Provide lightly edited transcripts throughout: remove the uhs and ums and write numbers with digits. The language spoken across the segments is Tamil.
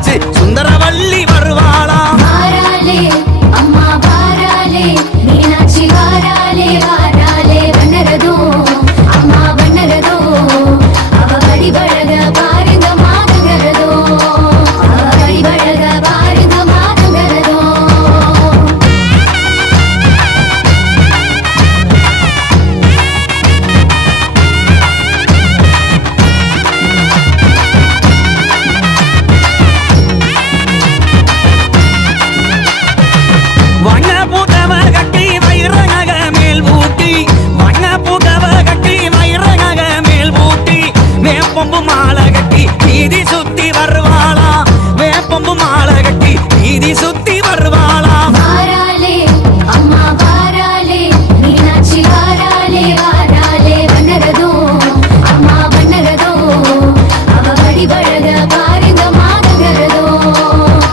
வச்சு சுந்தரவள்ளி வருவாளா வாராலே அம்மா வாராலே மீனாட்சி வாராலே வாராலே வண்ணரதோ அம்மா வண்ணரதோ அவ வடிவழக பாருங்க மாதங்கரதோ அவ வடிவழக பாருங்க மாதங்கரதோ வண்ண பூட்டவ கட்டி வைரநக மேல் பூட்டி வண்ண பூட்டவ கட்டி வைரநக மேல் பூட்டி வேப்பம்பு மாலை கட்டி வீதி சுத்தி வருவாளா வேப்பம்பு மாலை கட்டி வீதி சுத்தி வருவாளா வாராலே அம்மா வாராலே மீனாட்சி வாராலே வாராலே வண்ணரதோ அம்மா வண்ணரதோ அவ வடிவழக பாருங்க மாதங்கரதோ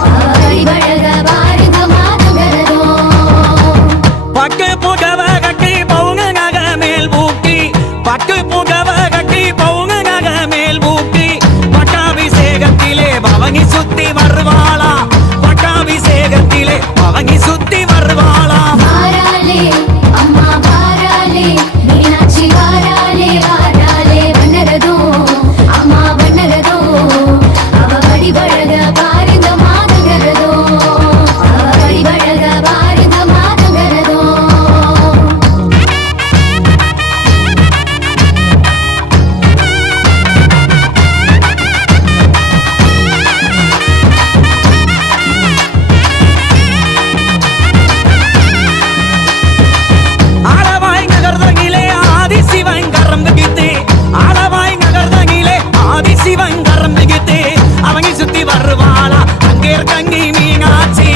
அவ வடிவழக பாருங்க மாதங்கரதோ பட்டு புகவ கட்டி பவுங்க நக மேல் பூட்டி பட்டு புகவ கட்டி பவுங்க நக மேல் பூட்டி பட்டாபிஷேகத்திலே பவனி சுத்தி வருவாளா பட்டாபிஷேகத்திலே பவனி சுத்தி வருவாளா வாராலே அம்மா வாராலே மீனாட்சி வாராலே வாராலே வண்ணரதோ அம்மா வண்ணரதோ அவ வடிவழக பாருங்க மாதங்கரதோ அவ வடிவழக பாருங்க மாதங்கரதோ ஆலவாய் நகர்தகிலே ஆதிசிவன் கரம்புகித்து ஆலவாய் நகர்தகிலே ஆதிசிவன் கரம்புகித்து அவனி சுத்தி வருவாளா அங்கே கங்கி மீனாட்சி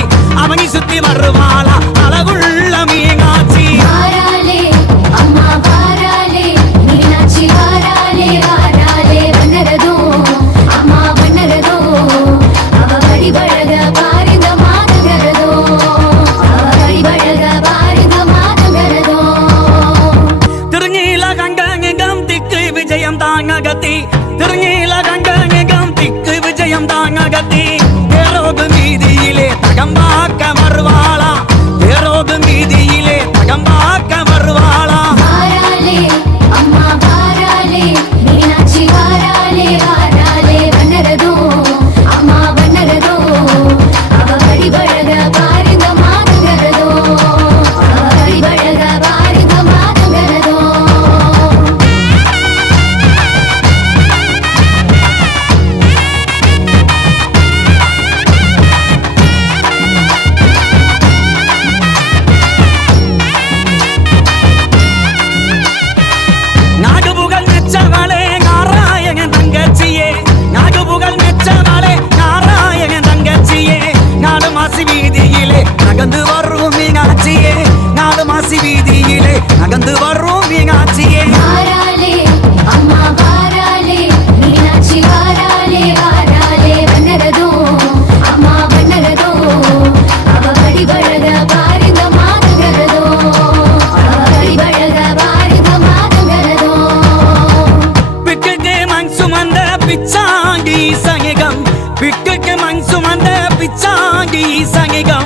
அவனி சுத்தி வருவாளா அழகுள்ள மீனாட்சி வாராலே அம்மா வாராலே மீனாட்சி வாராலே வாராலே வண்ணரதோ அம்மா வண்ணரதோ அவ வடிவழக பாருங்க மாதங்கரதோ அவ வடிவழக பாருங்க மாதங்கரதோ திருநீல கண்டனிடம் திக்கு விஜயம் தாங்ககத்தி திருநீல கண்டனிடம் திக்கு விஜயம் தாங்ககத்தி தேரோடு மீதியிலே தகம்பாக்க வருவாளா தேரோடு மீதியிலே தகம்பாக்க வருவாளா வாராலே அம்மா வாராலே மீனாட்சி வாராலே வாராலே வண்ணரதோ அம்மா வண்ணரதோ அவ வடிவழக பாருங்க மாதங்கரதோ அவ வடிவழக பாருங்க மாதங்கரதோ நாகபுகழ் மெச்சவளே நாராயணன் தங்கச்சியே நாகபுகழ் மெச்சவளே நாராயணன் தங்கச்சியே நாடு மாசி வீதியிலே நகர்ந்து வரும் மீனாட்சியே நாடு மாசி வீதியிலே நகர்ந்து வரும் மீனாட்சியே வாராலே அம்மா வாராலே மீனாட்சி வாராலே வாராலே வண்ணரதோ அம்மா வண்ணரதோ அவ வடிவழக பாருங்க மாதங்கரதோ அவ வடிவழக பாருங்க மாதங்கரதோ பிக்குக்கு மண் சுமந்த பிச்சாண்டி சங்கிகம் பிக்குக்கு மண் சுமந்த பிச்சாண்டி சங்கிகம்